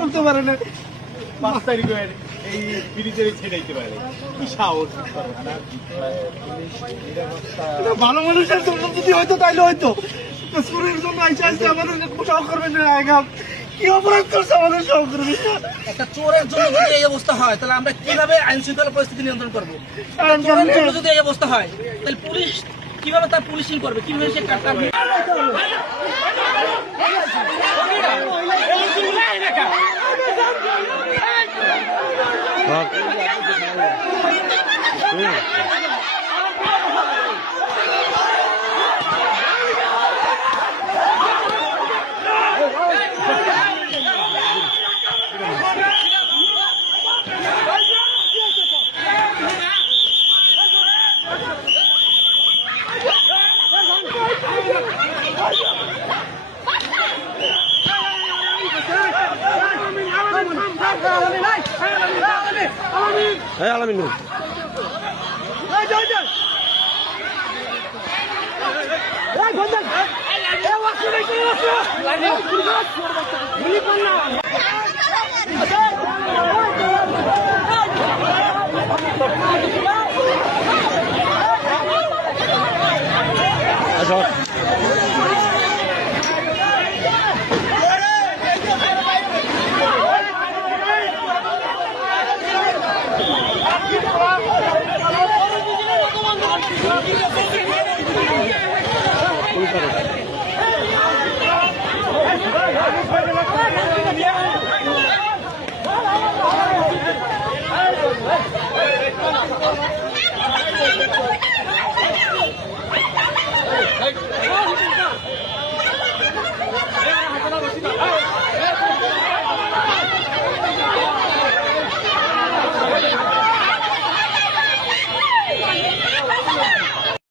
করতে পারে না 5 তারিখে এই ব্রিজের ছেড়াইতে পারে কি সাহস ভালো মানুষের জন্য যদি হয়তো তাইলে হয়তো শরীরের জন্য আইসা আইসা আমাদের সহকর্মী আগাম কি অপরাধ করছে আমাদের সহকর্মী একটা চোরের জন্য যদি এই অবস্থা হয় তাহলে আমরা কিভাবে আইন শৃঙ্খলা পরিস্থিতি নিয়ন্ত্রণ করবো? চোরের জন্য যদি এই অবস্থা হয় তাহলে পুলিশ কিভাবে তার পুলিশিং করবে, কিভাবে সে কাজ করবে?